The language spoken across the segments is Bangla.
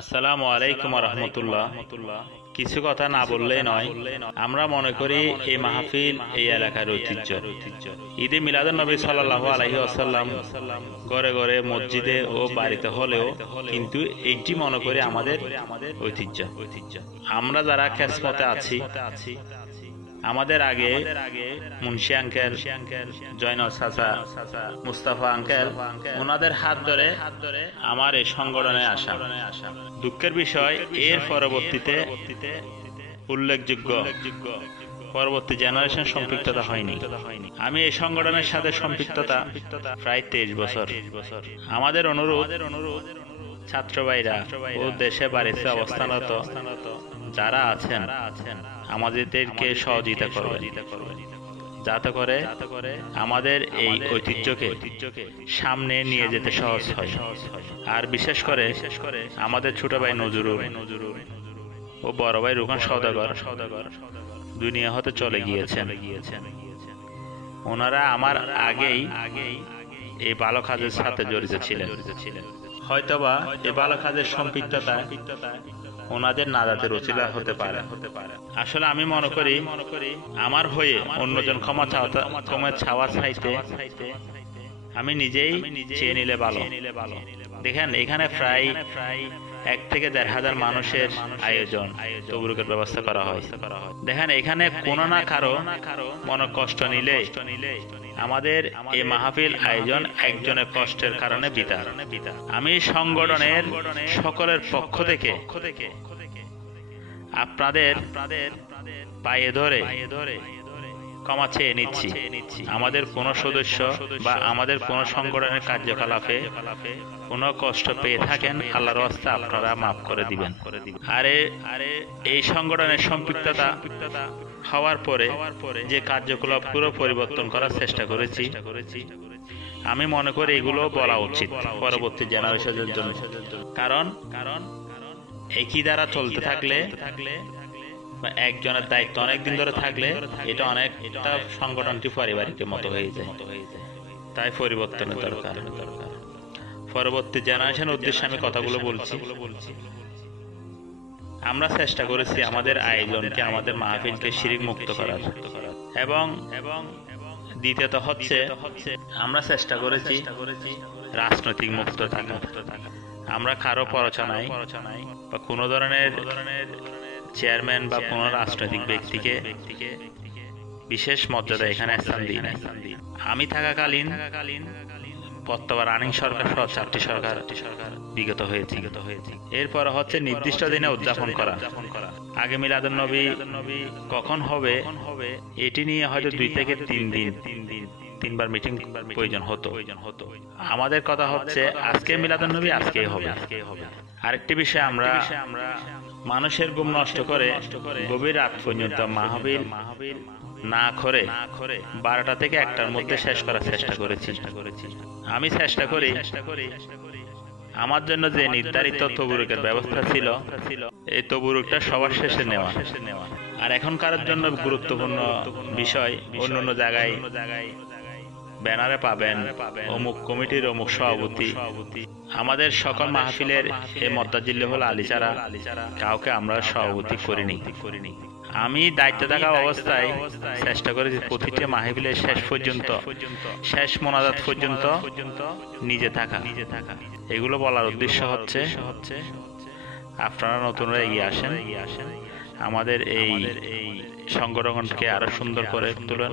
আসসালামু আলাইকুম রাহমাতুল্লাহ। কিছু কথা না বললেই নয়। আমরা মনে করি এই মাহফিল এই এলাকার ঐতিহ্য। ঈদে মিলাদুন নবী সাল্লাল্লাহু আলাইহি ওয়াসাল্লাম ঘরে ঘরে মসজিদে ও বাড়িতে হলেও কিন্তু এইটি মনে করি আমাদের ঐতিহ্য। আমরা যারা খেসমতে আছি, আমাদের আগে মুন্সি আঙ্কেল, জয়নল চাচা, মুস্তাফা আঙ্কেল, ওনাদের হাত ধরে আমার এই সংগঠনে আসা। দুঃখের বিষয়, এর পরবর্তীতে উল্লেখযোগ্য পরবর্তী জেনারেশন সম্পৃক্ততা হয়নি। আমি এই সংগঠনের সাথে সম্পৃক্ততা প্রায় 23 বছর। আমাদের অনুরোধ ছাত্র ভাইরা ও দেশে বাড়িতে অবস্থানরত যারা আছেন আমাদেরকে সহযোগিতা করবেন, যাতে করে আমাদের এই ঐতিহ্যকে সামনে নিয়ে যেতে সহজ হয়। আর বিশেষ করে আমাদের ছোট ভাই নজরুল ও বড় ভাই রুকন সওদাগর দুনিয়া হতে চলে গিয়েছেন। ওনারা আমার আগেই এই ভালো কাজের সাথে জড়িত ছিলেন। হয়তোবা এই ভালো কাজের সম্পৃক্ততা ওনাদের নাজাতের ওসিলা হতে পারে। আসলে আমি মনে করি আমার হয়ে অন্যজন ক্ষমা চাওয়া চাইতে আমি নিজেই চেয়ে নিলে ভালো। দেখেন, এখানে প্রায় 1 থেকে 1.5 হাজার মানুষের আয়োজন, তবরুকের ব্যবস্থা করা হয়। দেখেন, এখানে কোনো না কারো মনে কষ্ট নিলে আমাদের এই মাহফিল আয়োজন একজনের কষ্টের কারণে বিতা। আমি সংগঠনের সকলের পক্ষ থেকে আপনাদের পায়ে ধরে ক্ষমা চেয়ে নিচ্ছি। আমাদের কোন সদস্য বা আমাদের কোন সংগঠনের কার্যকলাপে কোনো কষ্ট পেয়ে থাকেন, আল্লাহর রাস্তে আপনারা মাফ করে দিবেন। আরে এই সংগঠনের সম্পৃক্ততা হওয়ার পরে যে কার্যকলাপগুলো পরিবর্তন করার চেষ্টা করেছি, আমি মনে করি এগুলো বলা উচিত পরবর্তী জেনারেশনের জন্য। কারণ একই দ্বারা চলতে থাকলে একজনের দায়িত্ব অনেকদিন ধরে থাকলে এটা অনেকটা সংগঠনটি পারিবারিকের মতো হয়ে যায়। তাই পরিবর্তনের দরকার। পরবর্তী জেনারেশনের উদ্দেশ্যে আমি কথাগুলো বলছি। আমরা চেষ্টা করেছি আমাদের আয়োজনকে, আমাদের মাহফিলকে শিরক মুক্ত করার, এবং দ্বিতীয়ত হচ্ছে আমরা চেষ্টা করেছি রাজনৈতিক মুক্ত থাকা। আমরা কারো প্ররোচনায় বা কোনো ধরনের চেয়ারম্যান বা কোনো রাজনৈতিক ব্যক্তিকে বিশেষ মর্যাদা এখানে স্থান দিই না। আমি থাকাকালীন বর্তমান রানিং সরকার সহ 4টি সরকার বিগত হয়েছে। এরপর হচ্ছে নির্দিষ্ট দিনে উদযাপন করা। আগে মিলাদুন নবী কখন হবে এটি নিয়ে হয়তো 2 থেকে 3বার মিটিং প্রয়োজন হতো। আমাদের কথা হচ্ছে আজকে মিলাদুন নবী আজকেই হবে। আরেকটি বিষয়, আমরা মানুষের ঘুম নষ্ট করে গভীর রাত পর্যন্ত মাহফিল না করে 12টা থেকে 1টার মধ্যে শেষ করার চেষ্টা করেছি। আমি চেষ্টা করি আমার জন্য যে নির্ধারিত তবরুকের ব্যবস্থা ছিল এই তবরুকটা সবার শেষে নেওয়া। আর এখনকার জন্য গুরুত্বপূর্ণ বিষয়, অন্য জায়গায় ব্যানারে পাবেন অমুক কমিটির অমুক সভাপতি। আমাদের সকল মাহফিলের এই মদ্দাজিল্লে হল আলিচারা, কাউকে আমরা সভাপতি করিনি। আমি দায়িত্ব থাকা অবস্থায় চেষ্টা করেছি প্রতিটি মাহফিলের শেষ পর্যন্ত, শেষ মোনাজাত পর্যন্ত নিজে থাকা। এগুলো বলার উদ্দেশ্য হচ্ছে আপনারা নতুনরা এগিয়ে আসেন, আমাদের এই সংগঠনকে আরো সুন্দর করে তুলেন।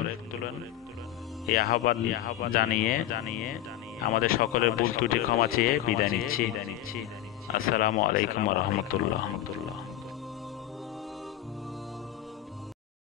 এই আহ্বান জানিয়ে আমাদের সকলের ভুল ত্রুটি ক্ষমা চেয়ে বিদায় নিচ্ছি। আসসালামু আলাইকুম ওয়া রাহমাতুল্লাহ।